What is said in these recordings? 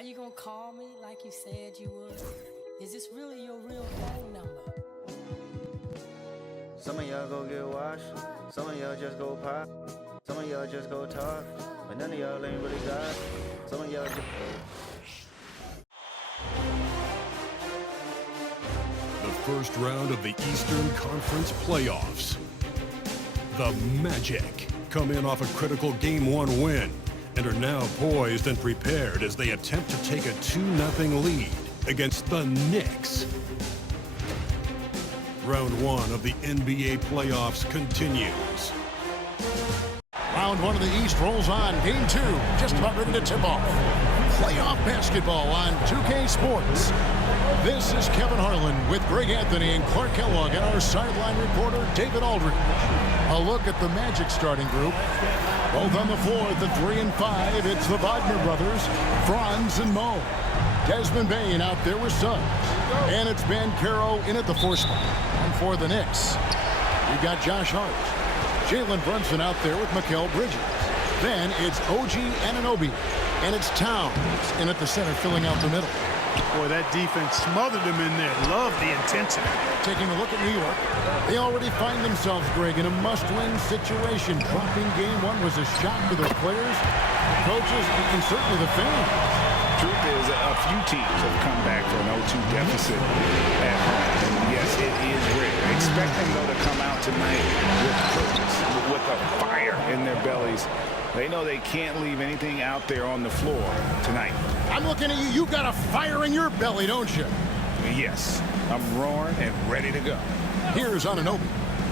Are you gonna call me like you said you would? Is this really your real phone number? Some of y'all go get washed, some of y'all just go pop, some of y'all just go talk, but none of y'all ain't really got. Some of y'all just... The first round of the Eastern Conference playoffs. The Magic come in off a critical Game 1 win and are now poised and prepared as they attempt to take a 2-0 lead against the Knicks. Round 1 of the NBA playoffs continues. Round 1 of the East rolls on. Game 2 just about ready to tip off. Playoff basketball on 2K Sports. This is Kevin Harlan with Greg Anthony and Clark Kellogg and our sideline reporter David Aldridge. A look at the Magic starting group. Both on the floor at the 3 and 5. It's the Wagner brothers, Franz and Mo. Desmond Bain out there with Suggs. And it's Banchero in at the 4 spot. And for the Knicks, we've got Josh Hart. Jalen Brunson out there with Mikal Bridges. Then it's OG Anunoby. And it's Towns in at the center, filling out the middle. Boy, that defense smothered him in there. Love the intensity. Taking a look at New York, they already find themselves, Greg, in a must-win situation. Dropping Game 1 was a shock to their players, the coaches, and certainly the fans. Truth is, a few teams have come back for an 0-2 deficit at home. And yes, it is rare. Expect them, though, to come out tonight with purpose, with a fire in their bellies. They know they can't leave anything out there on the floor tonight. I'm looking at you. You've got a fire in your belly, don't you? Yes, I'm roaring and ready to go. Here's Anunoby.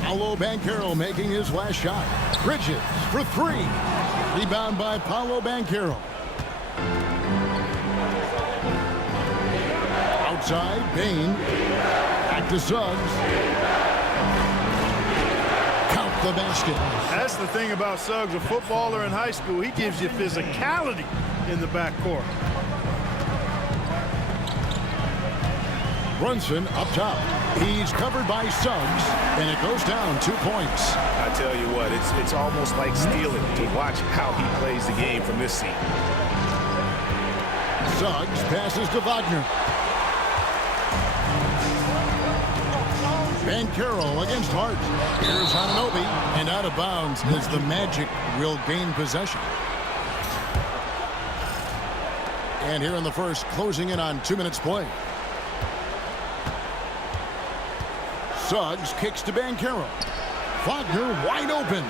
Paolo Banchero making his last shot. Bridges for 3. Rebound by Paolo Banchero. Outside, Bain. Back to Suggs. Count the basket. That's the thing about Suggs, a footballer in high school. He gives you physicality in the backcourt. Brunson up top. He's covered by Suggs, and it goes down 2 points. I tell you what, it's almost like stealing to watch how he plays the game from this seat. Suggs passes to Wagner. Banchero against Hart. Here's Anunoby, and out of bounds as the Magic will gain possession. And here in the first, closing in on 2 minutes play. Suggs kicks to Banchero. Wagner wide open.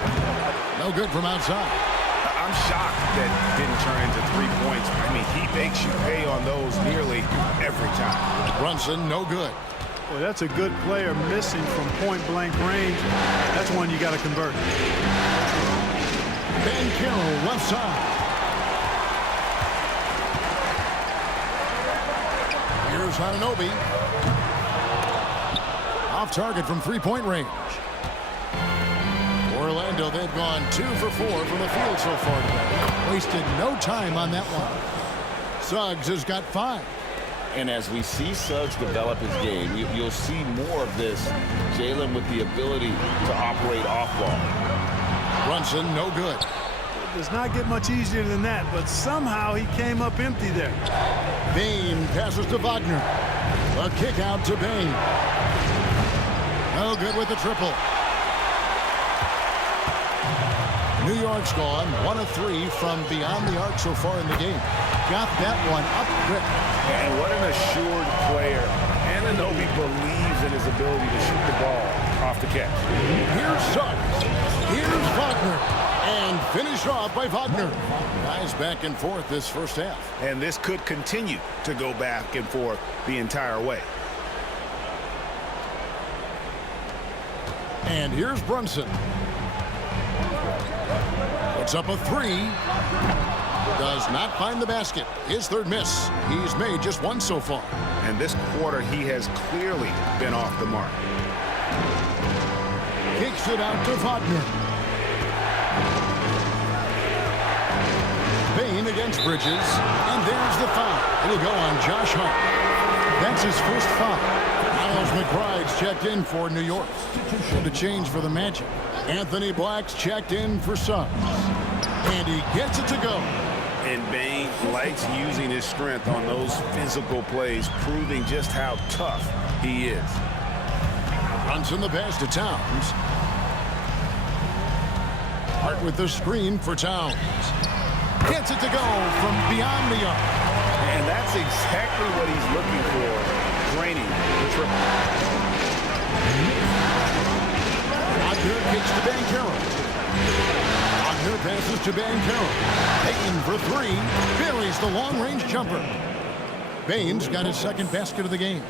No good from outside. I'm shocked that didn't turn into 3 points. I mean, he makes you pay on those nearly every time. Brunson, no good. Well, that's a good player missing from point-blank range. That's one you got to convert. Banchero left side. Here's Anunoby. Off target from 3-point range. Orlando, they've gone 2 for 4 from the field so far today. Wasted no time on that one. Suggs has got 5. And as we see Suggs develop his game, you'll see more of this. Jalen with the ability to operate off ball. Brunson, no good. It does not get much easier than that, but somehow he came up empty there. Bain passes to Wagner. A kick out to Bain. No good with the triple. New York's gone 1 of 3 from beyond the arc so far in the game. Got that one up quick. And what an assured player. Anunoby believes in his ability to shoot the ball off the catch. Here's Suggs. Here's Wagner. And finish off by Wagner. Guys back and forth this first half. And this could continue to go back and forth the entire way. And here's Brunson. Puts up a 3. Does not find the basket. His third miss. He's made just 1 so far. And this quarter, he has clearly been off the mark. Kicks it out to Wagner. Bain against Bridges. And there's the foul. It'll go on Josh Hart. That's his first foul. Miles McBride's checked in for New York. And a change for the Magic. Anthony Black's checked in for Suggs. And he gets it to go. And Bane likes using his strength on those physical plays, proving just how tough he is. Runs in the pass to Towns. Hart with the screen for Towns. Gets it to go from beyond the arc. And that's exactly what he's looking for, draining the triple. Wagner kicks to Bankero. Wagner passes to Bankero. Payton for three. Buries the long-range jumper. Bane's got his second basket of the game.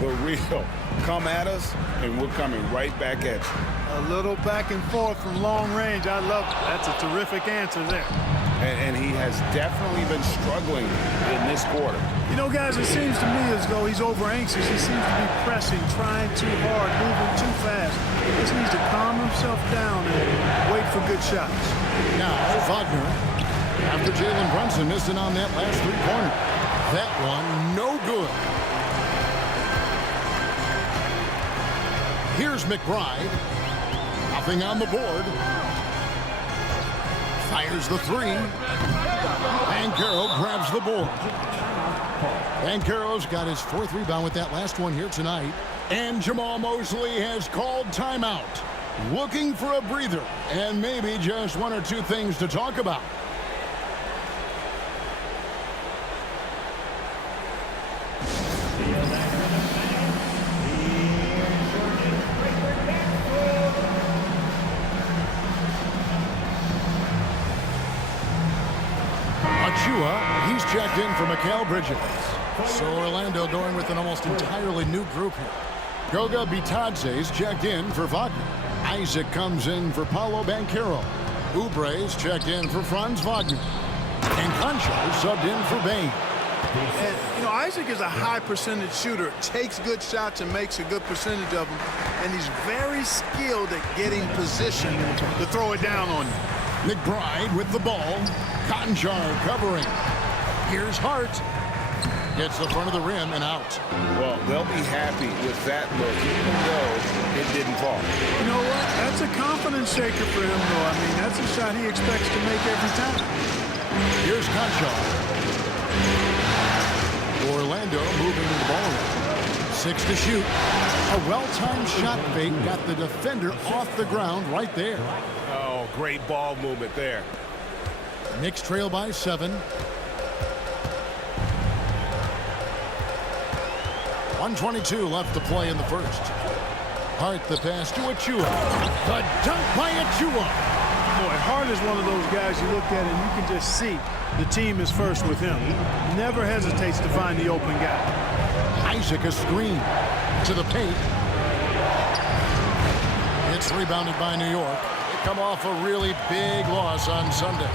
The real come at us, and we're coming right back at you. A little back and forth from long range. I love it. That's a terrific answer there. And he has definitely been struggling in this quarter. You know, guys, it seems to me as though he's over-anxious. He seems to be pressing, trying too hard, moving too fast. He just needs to calm himself down and wait for good shots. Now, Wagner, after Jalen Brunson missing on that last three-pointer. That one, no good. Here's McBride. Nothing on the board. Fires the three. Bankero grabs the board. Bankero's got his fourth rebound with that last one here tonight. And Jamal Mosley has called timeout. Looking for a breather and maybe just one or two things to talk about. He's checked in for Mikal Bridges. So Orlando going with an almost entirely new group here. Goga Bitadze's checked in for Wagner. Isaac comes in for Paolo Banchero. Oubre's checked in for Franz Wagner. And Concho subbed in for Bane. And, you know, Isaac is a high percentage shooter. Takes good shots and makes a good percentage of them. And he's very skilled at getting positioned to throw it down on you. McBride with the ball. Conjar covering. Here's Hart. Gets the front of the rim and out. Well, they'll be happy with that look, even though it didn't fall. You know what? That's a confidence shaker for him, though. I mean, that's a shot he expects to make every time. Here's Conchar. Orlando moving the ball around. 6 to shoot. A well-timed shot fake got the defender off the ground right there. Oh, great ball movement there. Knicks trail by 7. 1:22 left to play in the first. Hart the pass to Achua. The dunk by Achua. Boy, Hart is one of those guys you look at and you can just see the team is first with him. Never hesitates to find the open guy. Isaac a screen to the paint. It's rebounded by New York. They come off a really big loss on Sunday.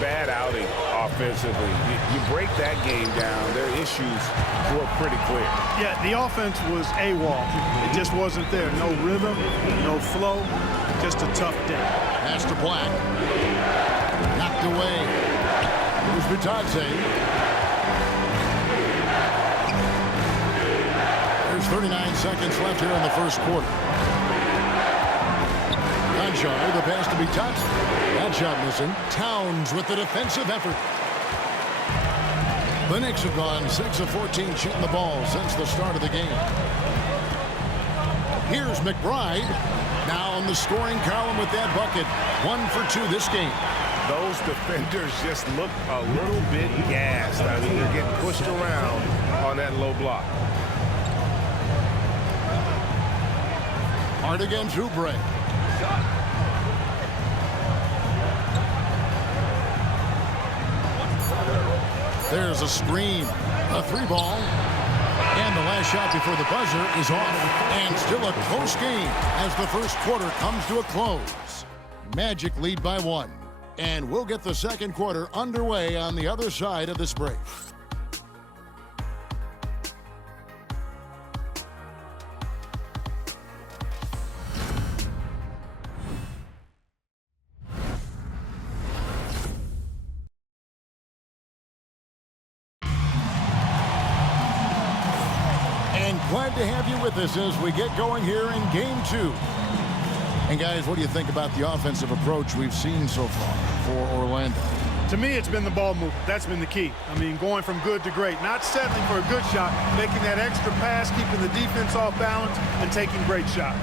Bad outing offensively. You break that game down, their issues were pretty clear. Yeah, the offense was AWOL. It just wasn't there. No rhythm, no flow, just a tough day. Pass to Black. Knocked away. Here's Bitadze. There's 39 seconds left here in the first quarter. Conchar, the pass to Bitadze. That shot missing. Towns with the defensive effort. The Knicks have gone 6 of 14 shooting the ball since the start of the game. Here's McBride. Now on the scoring column with that bucket. 1 for 2 this game. Those defenders just look a little bit gassed. I mean, they're getting pushed around on that low block. Hart against Oubre. There's a screen, a 3-ball, and the last shot before the buzzer is off. And still a close game as the first quarter comes to a close. Magic lead by 1. And we'll get the second quarter underway on the other side of this break. Glad to have you with us as we get going here in Game 2. And guys, what do you think about the offensive approach we've seen so far for Orlando? To me, it's been the ball movement. That's been the key. I mean, going from good to great. Not settling for a good shot, making that extra pass, keeping the defense off balance, and taking great shots.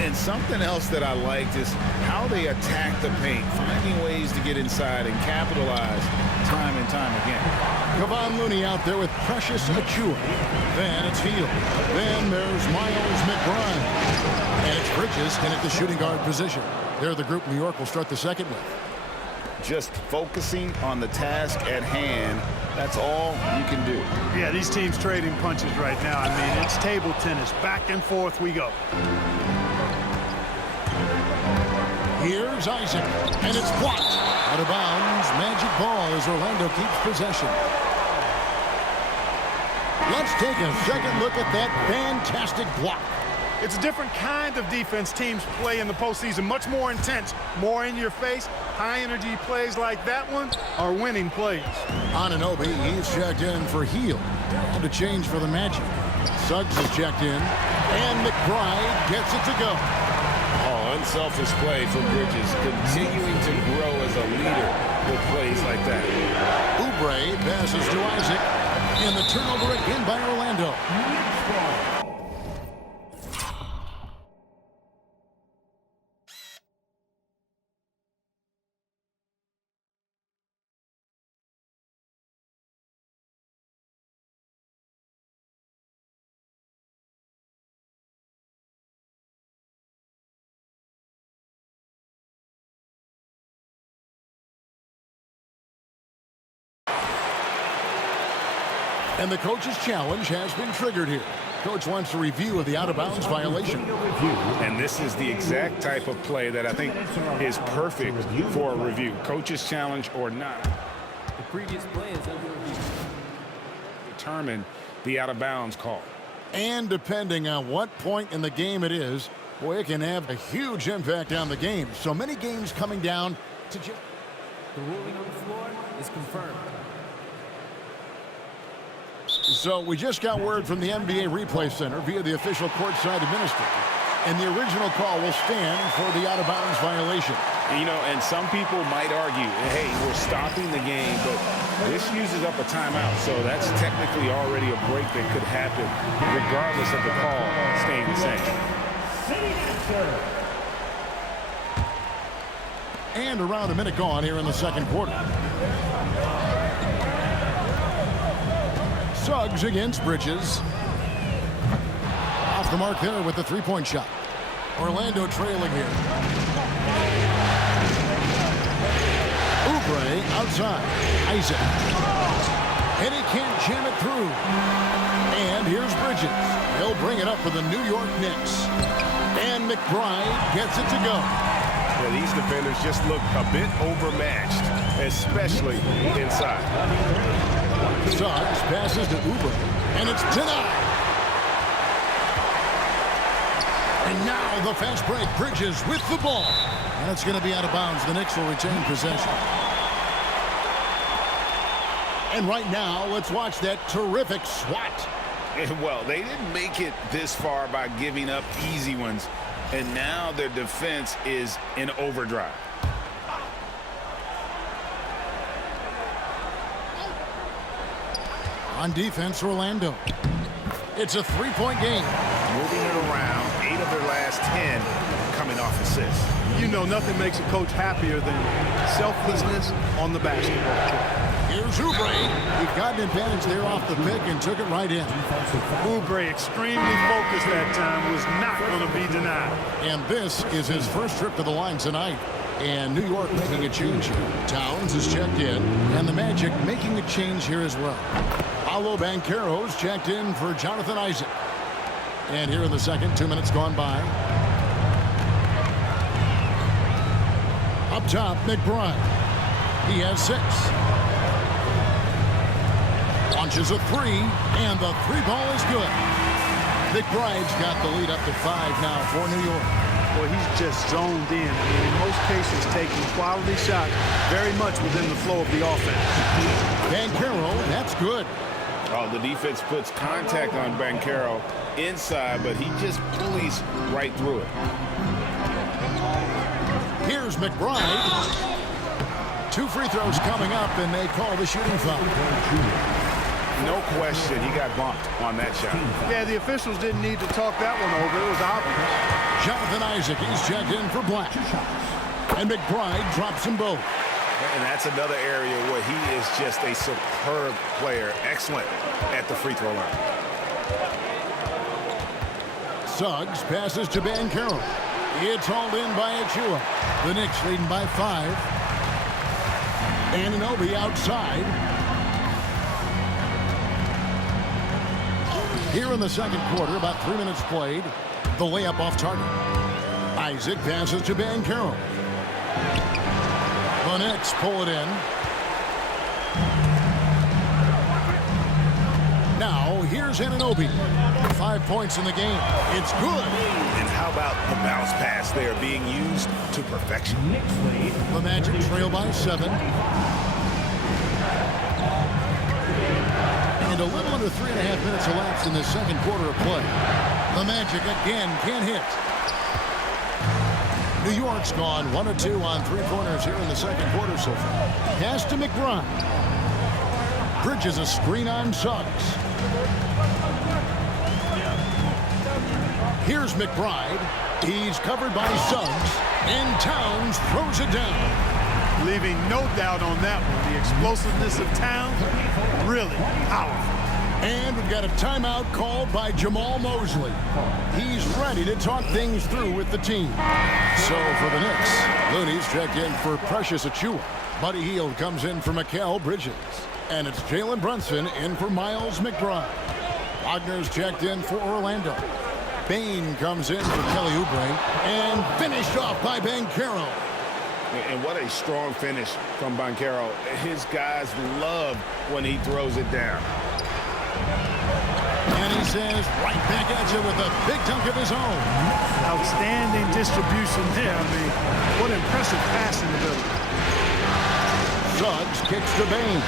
And something else that I liked is how they attack the paint, finding ways to get inside and capitalize time and time again. Kevon Looney out there with Precious Achiuwa. Then it's Hield. Then there's Miles McBride. And it's Bridges in at the shooting guard position. They're the group New York will start the second with. Just focusing on the task at hand, that's all you can do. Yeah, these teams trading punches right now. I mean, it's table tennis. Back and forth we go. Here's Isaac, and it's blocked. Out of bounds, magic ball as Orlando keeps possession. Let's take a second look at that fantastic block. It's a different kind of defense teams play in the postseason. Much more intense, more in your face. High-energy plays like that one are winning plays. Anunoby, he's checked in for Hield. And a change for the Magic. Suggs is checked in, and McBride gets it to go. Oh, unselfish play from Bridges, continuing to grow as a leader with plays like that. Oubre passes to Isaac, and the turnover again by Orlando. And the coach's challenge has been triggered here. Coach wants a review of the out-of-bounds violation. And this is the exact type of play that I think is perfect for a review. Coach's challenge or not. The previous play is under review. Determine the out-of-bounds call. And depending on what point in the game it is, boy, it can have a huge impact on the game. So many games coming down to just... The ruling on the floor is confirmed. So we just got word from the NBA Replay Center via the official courtside administrator. And the original call will stand for the out-of-bounds violation. You know, and some people might argue, hey, we're stopping the game, but this uses up a timeout. So that's technically already a break that could happen regardless of the call staying the same. And around a minute gone here in the second quarter. Suggs against Bridges. Off the mark there with the three-point shot. Orlando trailing here. Oubre outside. Isaac. And he can't jam it through. And here's Bridges. He'll bring it up for the New York Knicks. And McBride gets it to go. Yeah, these defenders just look a bit overmatched, especially inside. Suggs passes to Oubre, and it's denied. And now the fast break. Bridges with the ball. And it's going to be out of bounds. The Knicks will retain possession. And right now, let's watch that terrific swat. Well, they didn't make it this far by giving up easy ones. And now their defense is in overdrive. On defense, Orlando. It's a three-point game. Moving it around, 8 of their last 10 coming off assists. You know, nothing makes a coach happier than selflessness on the basketball court. Here's Oubre. He got an advantage there off the pick and took it right in. Oubre, extremely focused that time, was not going to be denied. And this is his first trip to the line tonight. And New York making a change here. Towns is checked in, and the Magic making a change here as well. Paolo Banchero's checked in for Jonathan Isaac. And here in the second, 2 minutes gone by. Up top, McBride. He has 6. Launches a 3, and the 3 ball is good. McBride's got the lead up to 5 now for New York. Well, he's just zoned in. I mean, in most cases, taking quality shots very much within the flow of the offense. Banchero, that's good. Oh, the defense puts contact on Banchero inside, but he just bullies right through it. Here's McBride. 2 free throws coming up, and they call the shooting foul. No question, he got bumped on that shot. Yeah, the officials didn't need to talk that one over. It was obvious. Jonathan Isaac, he's checked in for Black. And McBride drops them both. And that's another area where he is just a superb player. Excellent at the free throw line. Suggs passes to Banchero. It's hauled in by Achua. The Knicks leading by 5. Anunoby outside. Here in the second quarter, about 3 minutes played. The layup off target. Isaac passes to Banchero. The Knicks pull it in. Now, here's Anunoby. 5 points in the game. It's good. And how about the bounce pass there being used to perfection? The Magic trail by 7. And a little under 3.5 minutes elapsed in the second quarter of play. The Magic again can't hit. New York's gone 1 of 2 on 3-pointers here in the second quarter so far. Pass to McBride. Bridges a screen on Suggs. Here's McBride. He's covered by Suggs. And Towns throws it down. Leaving no doubt on that one. The explosiveness of Towns, really powerful. And we've got a timeout called by Jamal Mosley. He's ready to talk things through with the team. So for the Knicks, Looney's checked in for Precious Achua. Buddy Hield comes in for Mikal Bridges. And it's Jalen Brunson in for Miles McBride. Wagner's checked in for Orlando. Bain comes in for Kelly Oubre. And finished off by Banchero. And what a strong finish from Banchero. His guys love when he throws it down. And he says right back at you with a big dunk of his own. Outstanding distribution there. I mean, what impressive passing ability. Suggs kicks to Bain.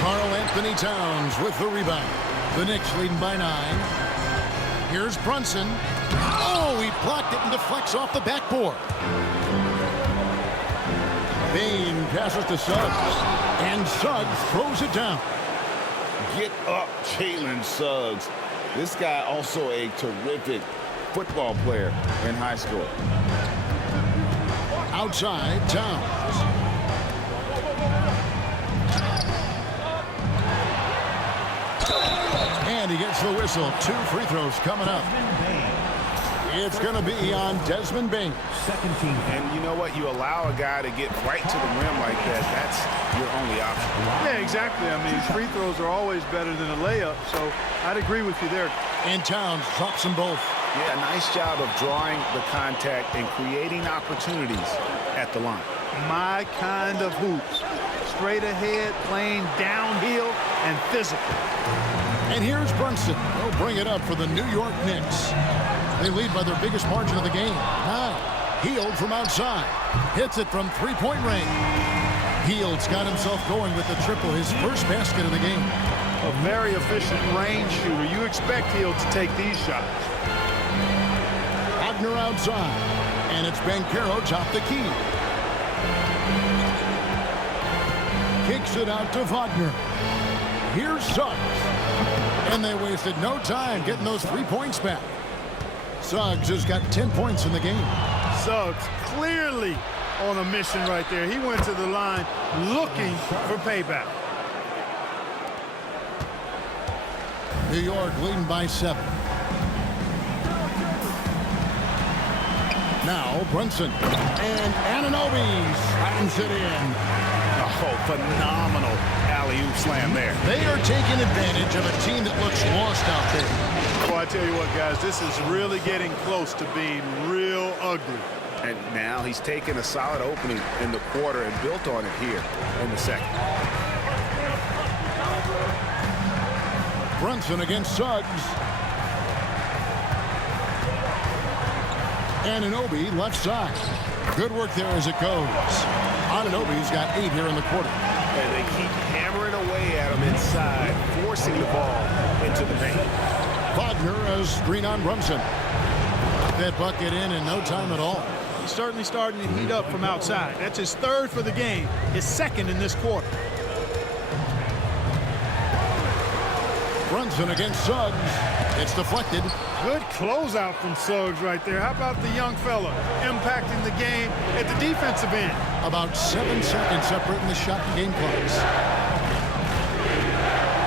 Karl Anthony Towns with the rebound. The Knicks leading by 9. Here's Brunson. Oh, he blocked it and deflects off the backboard. Bain passes to Suggs. And Suggs throws it down. Get up, Jalen Suggs. This guy also a terrific football player in high school. Outside, Towns. And he gets the whistle. 2 free throws coming up. It's going to be on Desmond Bain. And you know what? You allow a guy to get right to the rim like that. That's your only option. Yeah, exactly. I mean, free throws are always better than a layup, so I'd agree with you there. And Towns drops them both. Yeah, nice job of drawing the contact and creating opportunities at the line. My kind of hoops. Straight ahead, playing downhill, and physical. And here's Brunson. He'll bring it up for the New York Knicks. They lead by their biggest margin of the game, 9. Hield from outside. Hits it from 3-point range. Hield's got himself going with the triple, his first basket of the game. A very efficient range shooter. You expect Hield to take these shots. Wagner outside. And it's Banchero top the key. Kicks it out to Wagner. Here's Suggs. And they wasted no time getting those 3 points back. Suggs has got 10 points in the game. Suggs clearly on a mission right there. He went to the line looking for payback. New York leading by 7. Now Brunson. And Anunoby slams it in. Oh, phenomenal alley-oop slam there. They are taking advantage of a team that looks lost out there. Well, I tell you what, guys, this is really getting close to being real ugly. And now he's taken a solid opening in the quarter and built on it here in the second. Brunson against Suggs. Anunoby left side. Good work there as it goes. Anunoby's got 8 here in the quarter. And they keep hammering away at him inside, forcing the ball into the paint. Wagner as screen on Brunson. That bucket in no time at all. He's certainly starting to heat up from outside. That's his third for the game, his second in this quarter. Brunson against Suggs. It's deflected. Good closeout from Suggs right there. How about the young fella impacting the game at the defensive end? About 7 seconds separating the shot and game clocks.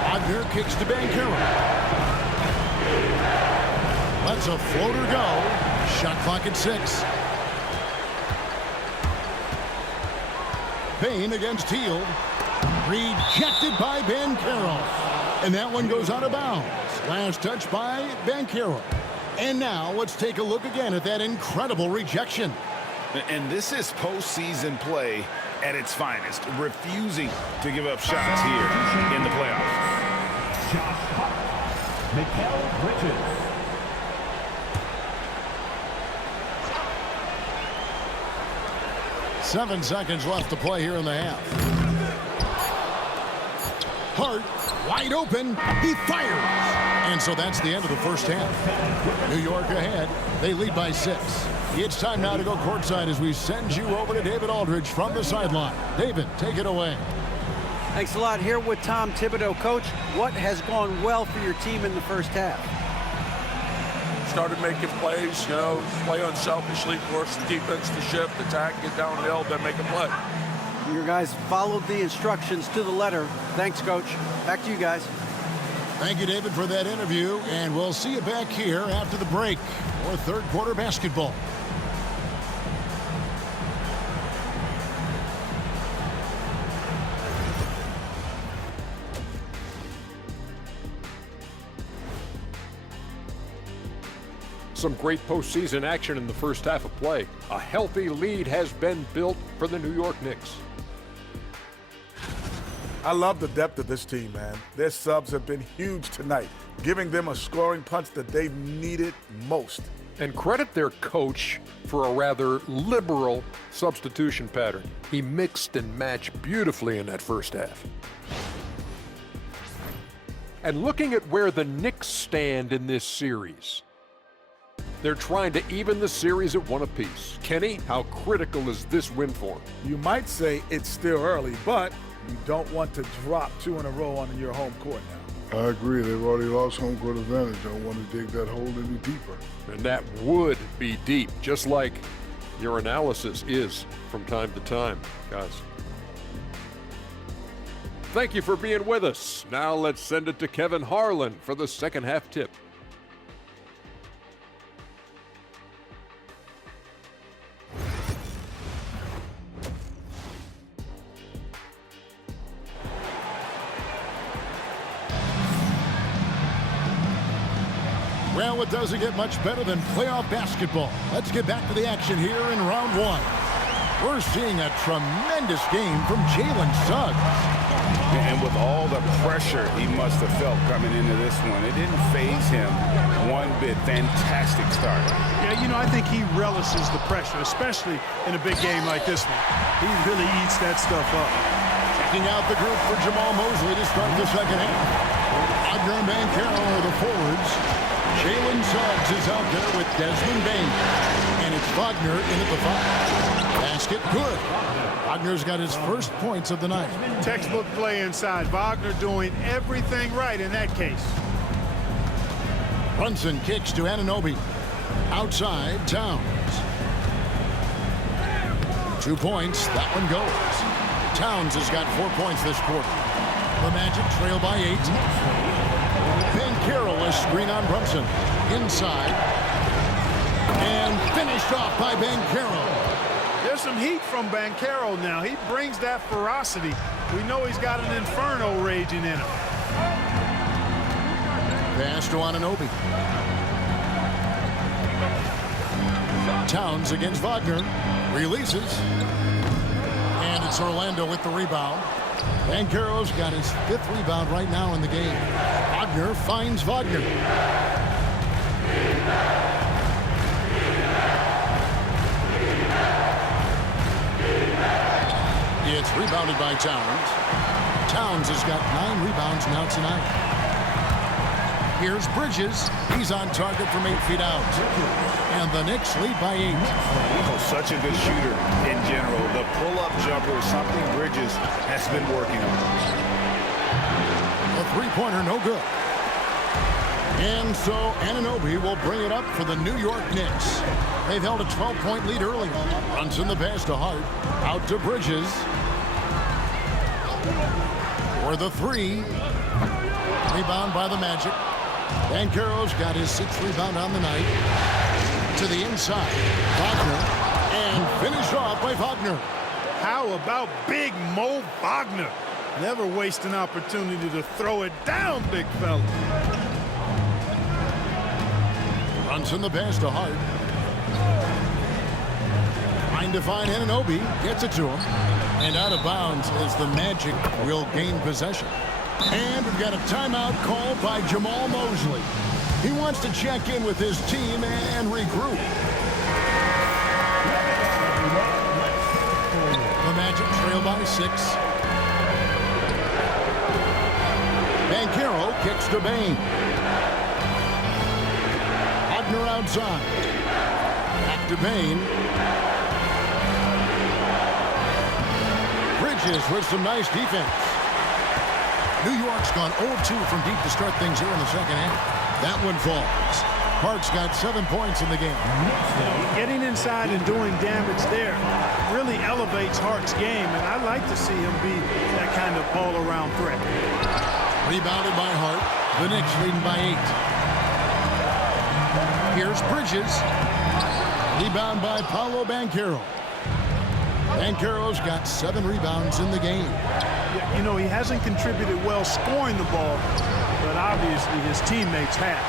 Wagner kicks to Banchero. Lets a floater go. Shot clock at 6. Payne against Teal. Rejected by Banchero. And that one goes out of bounds. Last touch by Banchero. And now let's take a look again at that incredible rejection. And this is postseason play at its finest, refusing to give up shots here in the playoffs. Mikal Bridges. 7 seconds left to play here in the half. Hart, wide open, he fires. And so that's the end of the first half. New York ahead, they lead by 6. It's time now to go courtside as we send you over to David Aldridge from the sideline. David, take it away. Thanks a lot. Here with Tom Thibodeau. Coach, what has gone well for your team in the first half? Started making plays, play unselfishly, force the defense to shift, attack, get downhill, then make a play. Your guys followed the instructions to the letter. Thanks, Coach. Back to you guys. Thank you, David, for that interview, and we'll see you back here after the break for third quarter basketball. Some great postseason action in the first half of play. A healthy lead has been built for the New York Knicks. I love the depth of this team, man. Their subs have been huge tonight, giving them a scoring punch that they've needed most. And credit their coach for a rather liberal substitution pattern. He mixed and matched beautifully in that first half. And looking at where the Knicks stand in this series, they're trying to even the series at 1 apiece. Kenny, how critical is this win for them? You might say it's still early, but you don't want to drop 2 in a row on your home court now. I agree. They've already lost home court advantage. Don't want to dig that hole any deeper. And that would be deep, just like your analysis is from time to time, guys. Thank you for being with us. Now let's send it to Kevin Harlan for the second half tip. Well, it doesn't get much better than playoff basketball. Let's get back to the action here in round 1. We're seeing a tremendous game from Jalen Suggs. And with all the pressure he must have felt coming into this one, it didn't faze him one bit. Fantastic start. Yeah, I think he relishes the pressure, especially in a big game like this one. He really eats that stuff up. Checking out the group for Jamal Mosley to start the second half. Wagner and Banchero are the forwards. Jalen Suggs is out there with Desmond Bain. And it's Wagner in at the 5. Basket good. Wagner's got his first points of the night. Textbook play inside. Wagner doing everything right in that case. Brunson kicks to Anunoby. Outside, Towns. 2 points. That one goes. Towns has got 4 points this quarter. The Magic trail by 8. Banchero a screen on Brunson. Inside. And finished off by Banchero. There's some heat from Banchero now. He brings that ferocity. We know he's got an inferno raging in him. Pass to Anunoby. Towns against Wagner. Releases. And it's Orlando with the rebound. Banchero's got his 5th rebound right now in the game. Wagner finds Wagner. It's rebounded by Towns. Towns has got 9 rebounds now tonight. Here's Bridges. He's on target from 8 feet out. And the Knicks lead by 8. Oh, such a good shooter in general. The pull-up jumper is something Bridges has been working on. A three-pointer, no good. And so Anunoby will bring it up for the New York Knicks. They've held a 12-point lead early. Runs in the pass to Hart. Out to Bridges. For the three. Rebound by the Magic. Banchero's got his 6th rebound on the night. To the inside. Wagner. And finished off by Wagner. How about Big Mo Wagner? Never waste an opportunity to throw it down, big fella. Runs in the pass to Hart. Trying to find Anunoby. Gets it to him. And out of bounds as the Magic will gain possession. And we've got a timeout called by Jamal Mosley. He wants to check in with his team and regroup. The Magic trail by 6. Banchero kicks to Bane. Wagner outside. Back to Bane. Bridges with some nice defense. New York's gone 0-2 from deep to start things here in the second half. That one falls. Hart's got 7 points in the game. Getting inside and doing damage there really elevates Hart's game, and I like to see him be that kind of all-around threat. Rebounded by Hart. The Knicks leading by 8. Here's Bridges. Rebound by Paolo Banchero. Banchero's got 7 rebounds in the game. You know, he hasn't contributed well scoring the ball, but obviously his teammates have.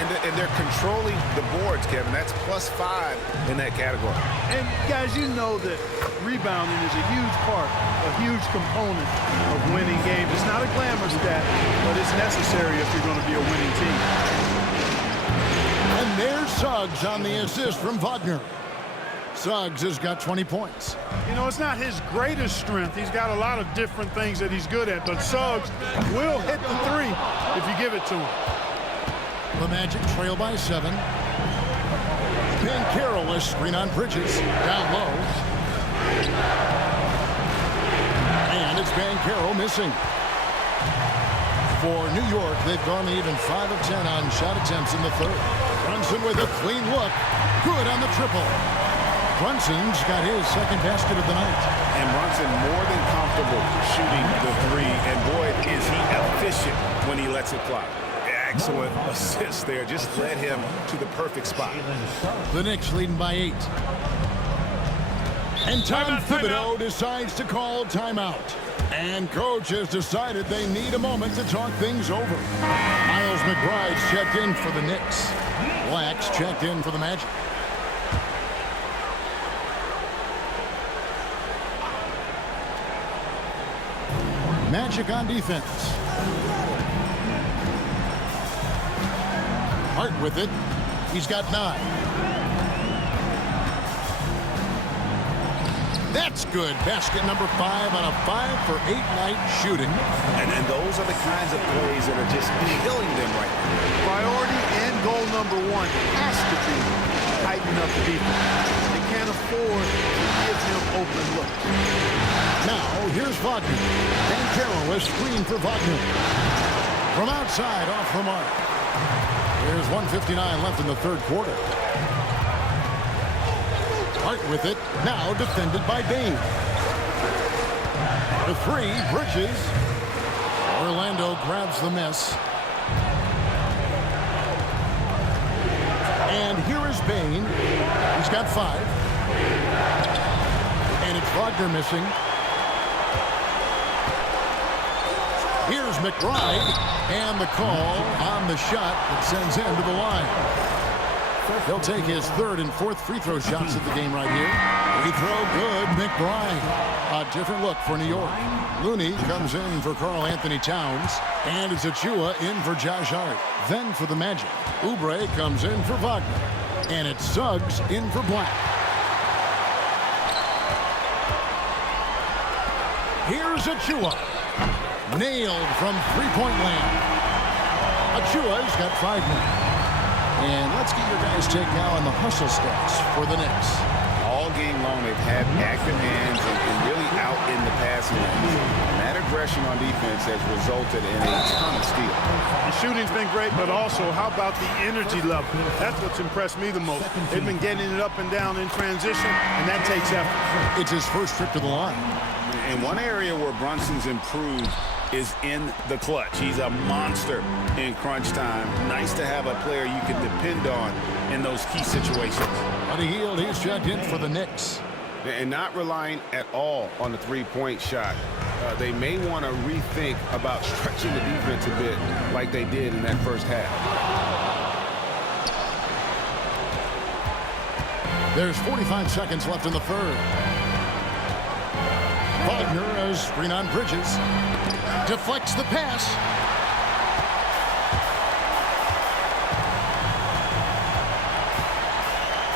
And they're controlling the boards, Kevin. That's +5 in that category. And guys, you know that rebounding is a huge part, a huge component of winning games. It's not a glamour stat, but it's necessary if you're going to be a winning team. And there's Suggs on the assist from Wagner. Suggs has got 20 points. You know, it's not his greatest strength. He's got a lot of different things that he's good at, but Suggs will hit the 3 if you give it to him. The Magic trail by 7. Banchero will screen on Bridges. Down low. And it's Banchero missing. For New York, they've gone even 5 of 10 on shot attempts in the third. Brunson with a clean look. Good on the triple. Brunson's got his second basket of the night. And Brunson more than comfortable shooting the 3. And boy, is he efficient when he lets it fly. Excellent assist there. Just led him to the perfect spot. The Knicks leading by 8. And Tom Thibodeau decides to call timeout. And coach has decided they need a moment to talk things over. Miles McBride's checked in for the Knicks. Black's checked in for the Magic. Magic on defense. Hart with it. He's got 9. That's good. Basket number 5 on a 5-for-8 night shooting. And those are the kinds of plays that are just killing them right now. Priority and goal number 1 has to be tighten up the defense. They can't afford to give him open looks. Now, here's Wagner. Banchero is screen for Wagner. From outside, off the mark. There's 1:59 left in the third quarter. Hart with it. Now defended by Bane. The 3, Bridges. Orlando grabs the miss. And here is Bane. He's got 5. And it's Wagner missing. Here's McBride, and the call on the shot that sends him to the line. He'll take his 3rd and 4th free throw shots of the game right here. Free throw good, McBride. A different look for New York. Looney comes in for Karl Anthony Towns, and it's Achua in for Josh Hart. Then for the Magic, Oubre comes in for Wagner, and it's Suggs in for Black. Here's Achua. Nailed from three-point land. Achua's got 5 now. And let's get your guys' take now on the hustle stats for the Knicks. All game long, they've had active hands and really out in the passing lanes. And that aggression on defense has resulted in a ton of steals. The shooting's been great, but also, how about the energy level? That's what's impressed me the most. They've been getting it up and down in transition, and that takes effort. It's his first trip to the line. And one area where Brunson's improved is in the clutch. He's a monster in crunch time. Nice to have a player you can depend on in those key situations. Buddy Hield, he's checked in for the Knicks. And not relying at all on the three-point shot. They may want to rethink about stretching the defense a bit like they did in that first half. There's 45 seconds left in the third. Wagner, a screen on Bridges. Deflects the pass.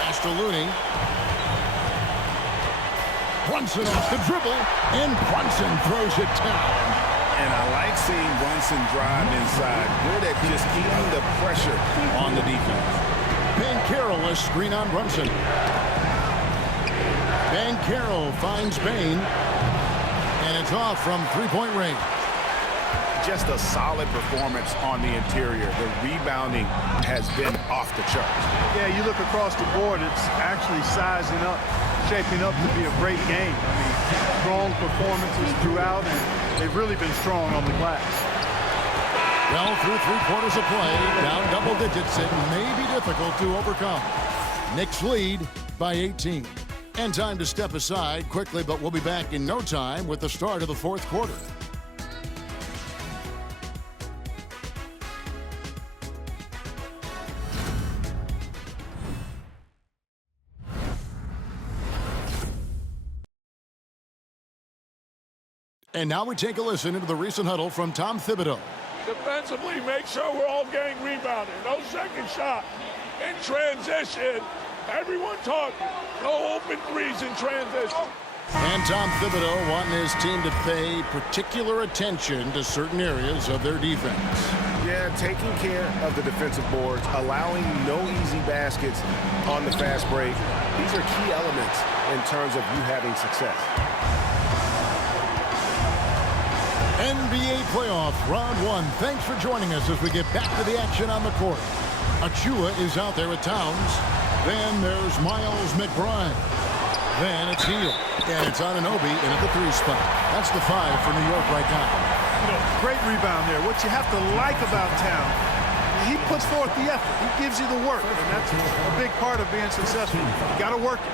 Pass to Looney. Brunson off the dribble, and Brunson throws it down. And I like seeing Brunson drive inside. Good at just keeping the pressure on the defense. Banchero, a screen on Brunson. Banchero finds Bain. And it's off from three-point range. Just a solid performance on the interior. The rebounding has been off the charts. Yeah, you look across the board, it's actually sizing up, shaping up to be a great game. I mean, strong performances throughout, and they've really been strong on the glass. Well, through 3 quarters of play, down double digits, it may be difficult to overcome. Knicks lead by 18. And time to step aside quickly, but we'll be back in no time with the start of the fourth quarter. And now we take a listen into the recent huddle from Tom Thibodeau. Defensively, make sure we're all getting rebounded. No second shot. In transition, everyone talking. No open threes in transition. And Tom Thibodeau wanting his team to pay particular attention to certain areas of their defense. Yeah, taking care of the defensive boards, allowing no easy baskets on the fast break. These are key elements in terms of you having success. NBA playoff round 1. Thanks for joining us as we get back to the action on the court. Achua is out there with Towns. Then there's Miles McBride. Then it's Hield. And it's Anunoby in at the 3 spot. That's the 5 for New York right now. You know, great rebound there. What you have to like about Towns, he puts forth the effort. He gives you the work. And that's a big part of being successful. You got to work it.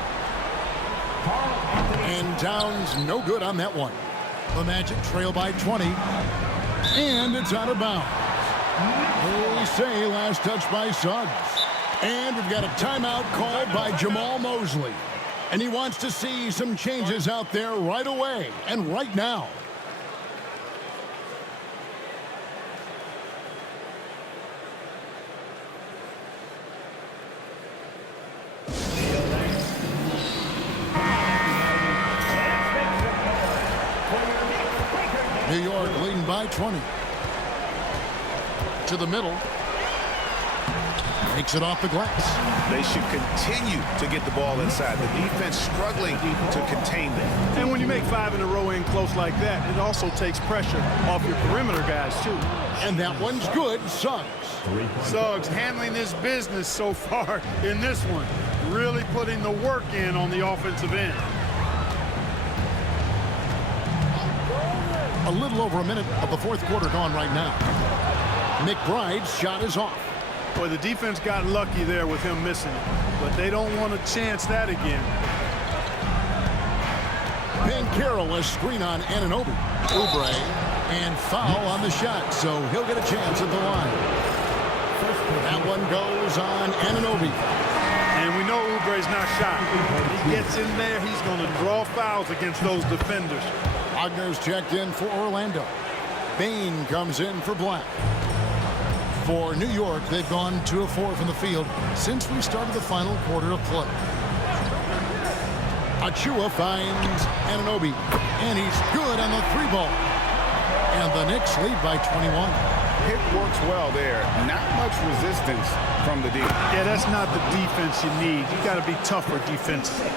And Towns no good on that one. The Magic trail by 20. And it's out of bounds. They say last touch by Suggs. And we've got a timeout called by Jamal Mosley. And he wants to see some changes out there right away and right now. New York leading by 20. To the middle. Takes it off the glass. They should continue to get the ball inside. The defense struggling to contain them. And when you make 5 in a row in close like that, it also takes pressure off your perimeter guys, too. And that one's good. Suggs. Suggs handling his business so far in this one. Really putting the work in on the offensive end. A little over a minute of the fourth quarter gone right now. McBride's shot is off. Boy, the defense got lucky there with him missing it, but they don't want to chance that again. Banchero, a screen on Anunoby. Oubre, and foul on the shot, so he'll get a chance at the line. That one goes on Anunoby. And we know Oubre's not shy. He gets in there, he's going to draw fouls against those defenders. Wagner's checked in for Orlando. Bain comes in for Black. For New York, they've gone 2 of 4 from the field since we started the final quarter of play. Achua finds Anunoby, and he's good on the 3 ball. And the Knicks lead by 21. pick works well there. Not much resistance from the D. Yeah, that's not the defense you need. You got to be tougher defensively.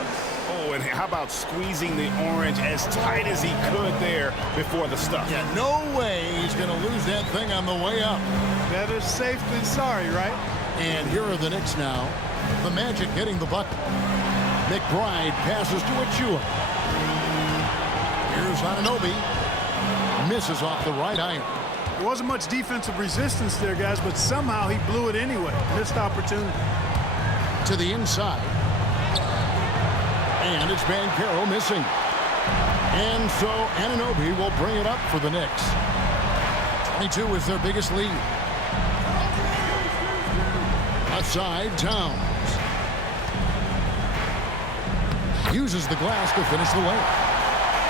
Oh, and how about squeezing the orange as tight as he could there before the stuff? Yeah, no way he's going to lose that thing on the way up. Better safe than sorry, right? And here are the Knicks now. The Magic getting the bucket. McBride passes to Achua. Here's Anunoby. Misses off the right iron. There wasn't much defensive resistance there, guys, but somehow he blew it anyway. Missed opportunity. To the inside. And it's Banchero missing. And so Anunoby will bring it up for the Knicks. 22 is their biggest lead. Outside, Towns. Uses the glass to finish the layup.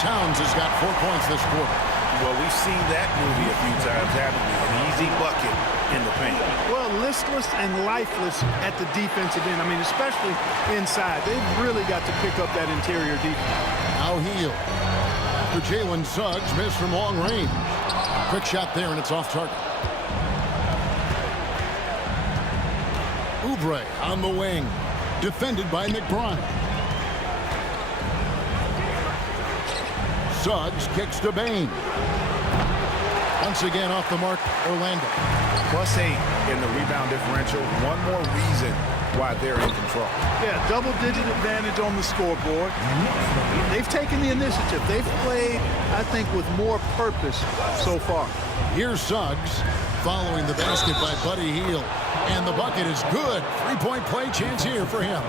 Towns has got 4 points this quarter. Well, we've seen that movie a few times, haven't we? An easy bucket in the paint. Well, listless and lifeless at the defensive end. I mean, especially inside. They've really got to pick up that interior defense. Now Hield. After Jalen Suggs missed from long range. Quick shot there, and it's off target. Oubre on the wing. Defended by McBride. Suggs kicks to Bain. Once again off the mark, Orlando. +8 in the rebound differential. One more reason why they're in control. Yeah, double-digit advantage on the scoreboard. They've taken the initiative. They've played, I think, with more purpose so far. Here's Suggs following the basket by Buddy Hield. And the bucket is good. 3-point play chance here for him.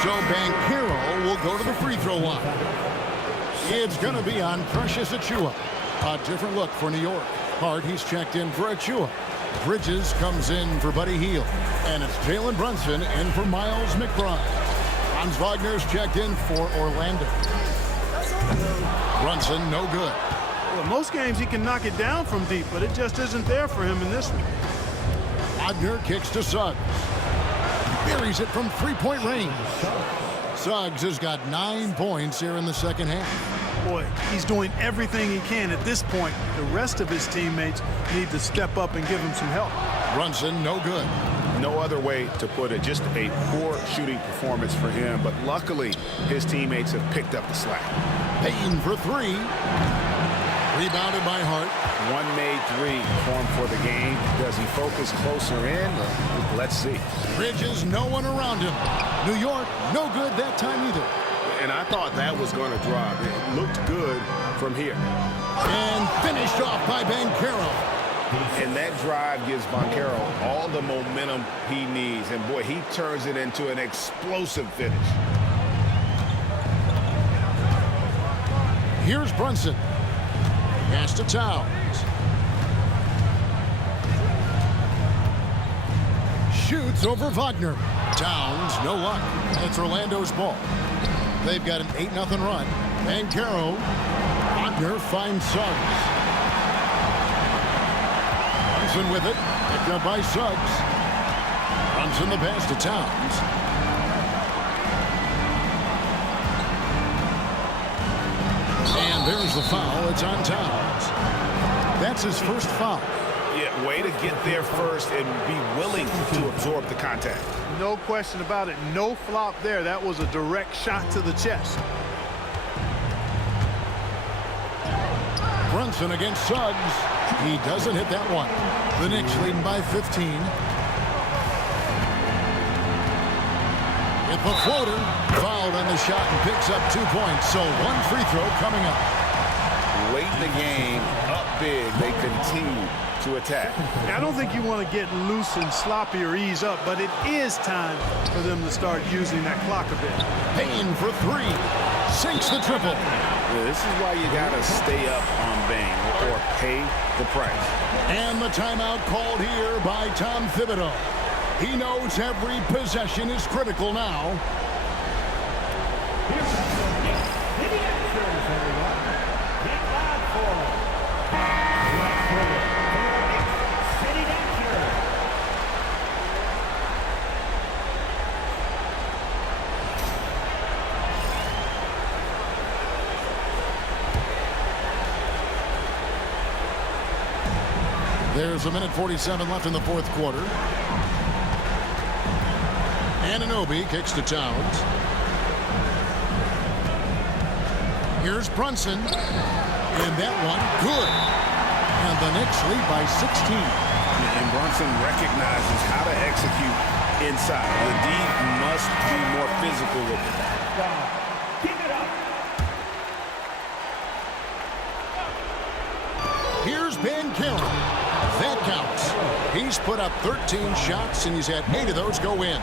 So Banchero will go to the free throw line. It's going to be on Precious Achua. A different look for New York. Hart, he's checked in for Achua. Bridges comes in for Buddy Hield. And it's Jalen Brunson in for Miles McBride. Franz Wagner's checked in for Orlando. Brunson, no good. Well, most games he can knock it down from deep, but it just isn't there for him in this one. Wagner kicks to Suggs. Buries it from 3-point range. Suggs has got 9 points here in the second half. Boy, he's doing everything he can at this point. The rest of his teammates need to step up and give him some help. Brunson, no good. No other way to put it. Just a poor shooting performance for him. But luckily, his teammates have picked up the slack. Payton for 3. Rebounded by Hart. One made 3 for him for the game. Does he focus closer in? Let's see. Bridges, no one around him. New York, no good that time either. And I thought that was going to drop. It looked good from here. And finished off by Banchero. And that drive gives Banchero all the momentum he needs. And, boy, he turns it into an explosive finish. Here's Brunson. Pass to Towns. Shoots over Wagner. Towns, no luck. It's Orlando's ball. They've got an 8-0 run. Banchero. Wagner finds Suggs. Brunson with it. Picked up by Suggs. Brunson the pass to Towns. And there's the foul. It's on Towns. That's his first foul. Yeah, way to get there first and be willing to absorb the contact. No question about it. No flop there. That was a direct shot to the chest. Brunson against Suggs. He doesn't hit that one. The Knicks leading by 15. With the floater, fouled on the shot and picks up 2 points. So 1 free throw coming up. Late in the game, up big, they continue to attack. I don't think you want to get loose and sloppy or ease up, but it is time for them to start using that clock a bit. Payne for 3. Sinks the triple. Yeah, this is why you got to stay up on Bain or pay the price. And the timeout called here by Tom Thibodeau. He knows every possession is critical now. There's a minute 47 left in the fourth quarter. Anunoby kicks to Towns. Here's Brunson. And that one, good. And the Knicks lead by 16. And Brunson recognizes how to execute inside. The D must be more physical with it. Keep it up. Here's Ben Carroll. That counts. He's put up 13 shots, and he's had 8 of those go in.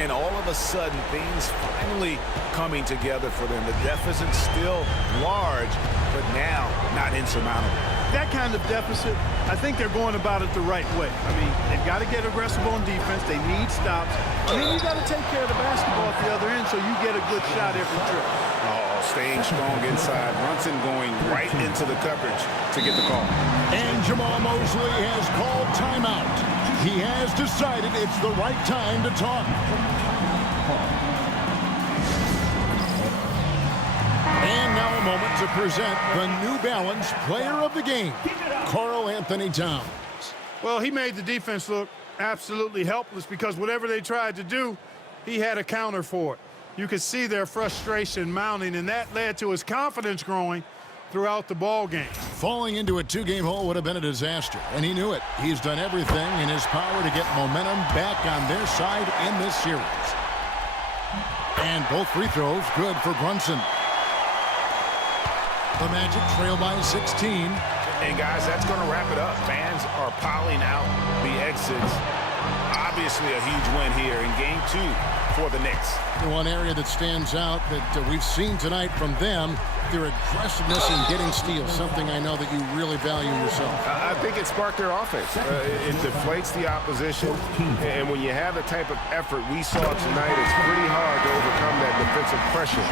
And all of a sudden, things finally coming together for them. The deficit's still large, but now not insurmountable. That kind of deficit, I think they're going about it the right way. I mean, they've got to get aggressive on defense. They need stops. And then you got to take care of the basketball at the other end so you get a good shot every trip. Oh, staying strong inside. Brunson going right into the coverage to get the call. And Jamal Mosley has called timeout. He has decided it's the right time to talk. And now a moment to present the New Balance Player of the Game, Karl Anthony Towns. Well, he made the defense look absolutely helpless because whatever they tried to do, he had a counter for it. You could see their frustration mounting, and that led to his confidence growing throughout the ball game. Falling into a 2-game hole would have been a disaster, and he knew it. He's done everything in his power to get momentum back on their side in this series. And both free throws good for Brunson. The Magic trail by 16. And guys, that's going to wrap it up. Fans are piling out the exits. Obviously a huge win here in Game 2 for the Knicks. One area that stands out that we've seen tonight from them, their aggressiveness in getting steals, something I know that you really value yourself. I think it sparked their offense. It deflates the opposition, and when you have the type of effort we saw tonight, it's pretty hard to overcome that defensive pressure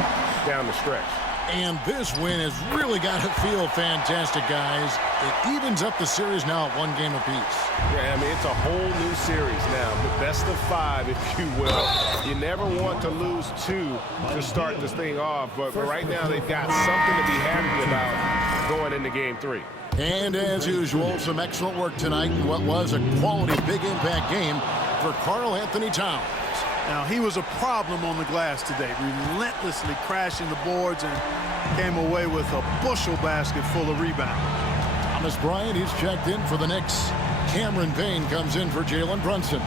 down the stretch. And this win has really got to feel fantastic, guys. It evens up the series now at 1 game apiece. Yeah, I mean, it's a whole new series now. The best of 5, if you will. You never want to lose 2 to start this thing off, but right now they've got something to be happy about going into Game 3. And as usual, some excellent work tonight in what was a quality big impact game for Karl Anthony Towns. Now, he was a problem on the glass today, relentlessly crashing the boards and came away with a bushel basket full of rebounds. Thomas Bryant, he's checked in for the Knicks. Cameron Payne comes in for Jalen Brunson.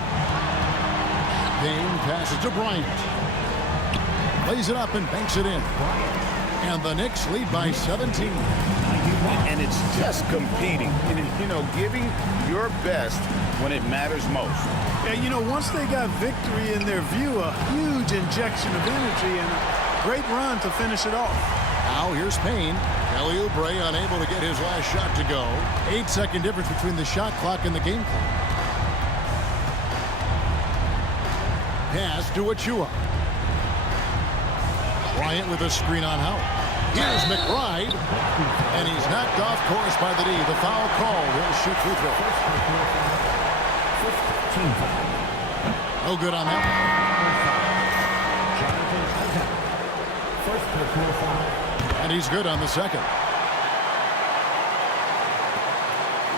Payne passes to Bryant. Lays it up and banks it in. And the Knicks lead by 17. And it's just competing, you know, giving your best when it matters most. Yeah, you know, once they got victory in their view, a huge injection of energy and a great run to finish it off. Now here's Payne. Kelly Oubre unable to get his last shot to go. 8-second difference between the shot clock and the game clock. Pass to Achua. Bryant with a screen on Howard. Here's McBride, and he's knocked off course by the D. The foul call. He'll shoot free throw. No good on that. And he's good on the second.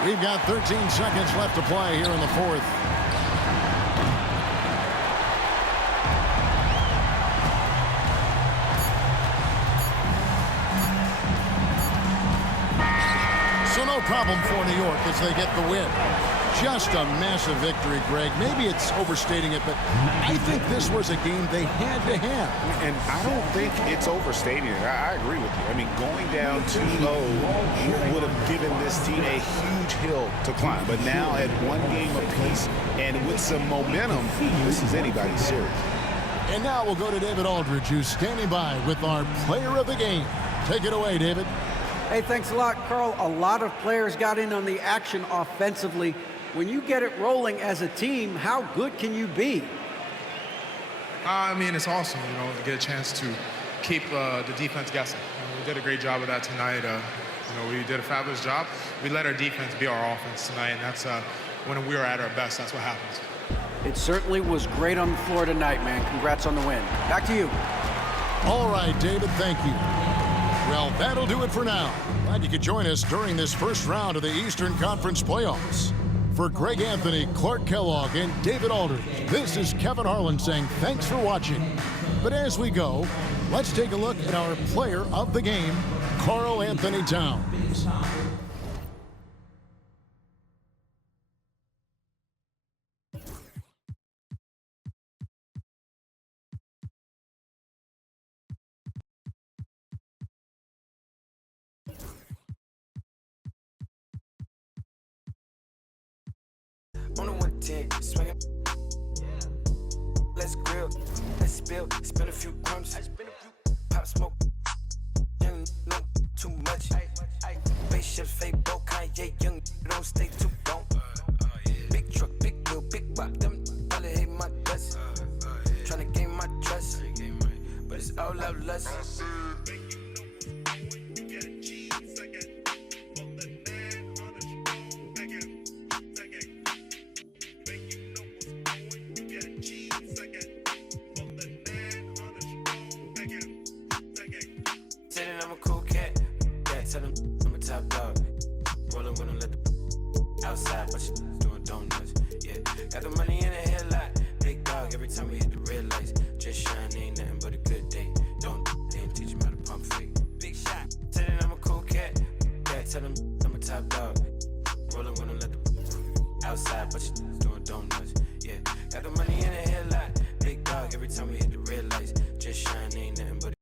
We've got 13 seconds left to play here in the fourth. No problem for New York as they get the win. Just a massive victory, Greg. Maybe it's overstating it, but I think this was a game they had to have. And I don't think it's overstating it. I agree with you. I mean, going down 2-0 would have given this team a huge hill to climb. But now at 1 game apiece and with some momentum, this is anybody's series. And now we'll go to David Aldridge, who's standing by with our player of the game. Take it away, David. Hey, thanks a lot, Karl. A lot of players got in on the action offensively. When you get it rolling as a team, how good can you be? I mean, it's awesome, you know, to get a chance to keep the defense guessing. We did a great job of that tonight. You know, we did a fabulous job. We let our defense be our offense tonight, and that's when we were at our best, that's what happens. It certainly was great on the floor tonight, man. Congrats on the win. Back to you. All right, David, thank you. Well, that'll do it for now. Glad you could join us during this first round of the Eastern Conference playoffs. For Greg Anthony, Clark Kellogg, and David Aldridge, this is Kevin Harlan saying thanks for watching. But as we go, let's take a look at our player of the game, Karl Anthony Towns. On the 110, swinging. Let's grill, let's spill, spin a few crumbs. Pop smoke, young, no, too much. Spaceship, fake boat, Kanye, young, don't stay too long. Big truck, big wheel, big rock, them probably hate my guts. Tryna gain my trust, but it's all out lust. I'm a cool cat, yeah, tell them I'm a top dog. Rollin' when I let the outside, but you doing donuts, yeah. Got the money in the headlight, big dog every time we hit the red lights. Just shine, ain't nothing but a good day. Don't didn't teach him how to pump fake. Big shot, tell them I'm a cool cat, yeah, tell them I'm a top dog. Rollin' when I let the outside, but you doing donuts, yeah. Got the money in the headlight, big dog every time we hit the red lights. Just shine, ain't nothing but a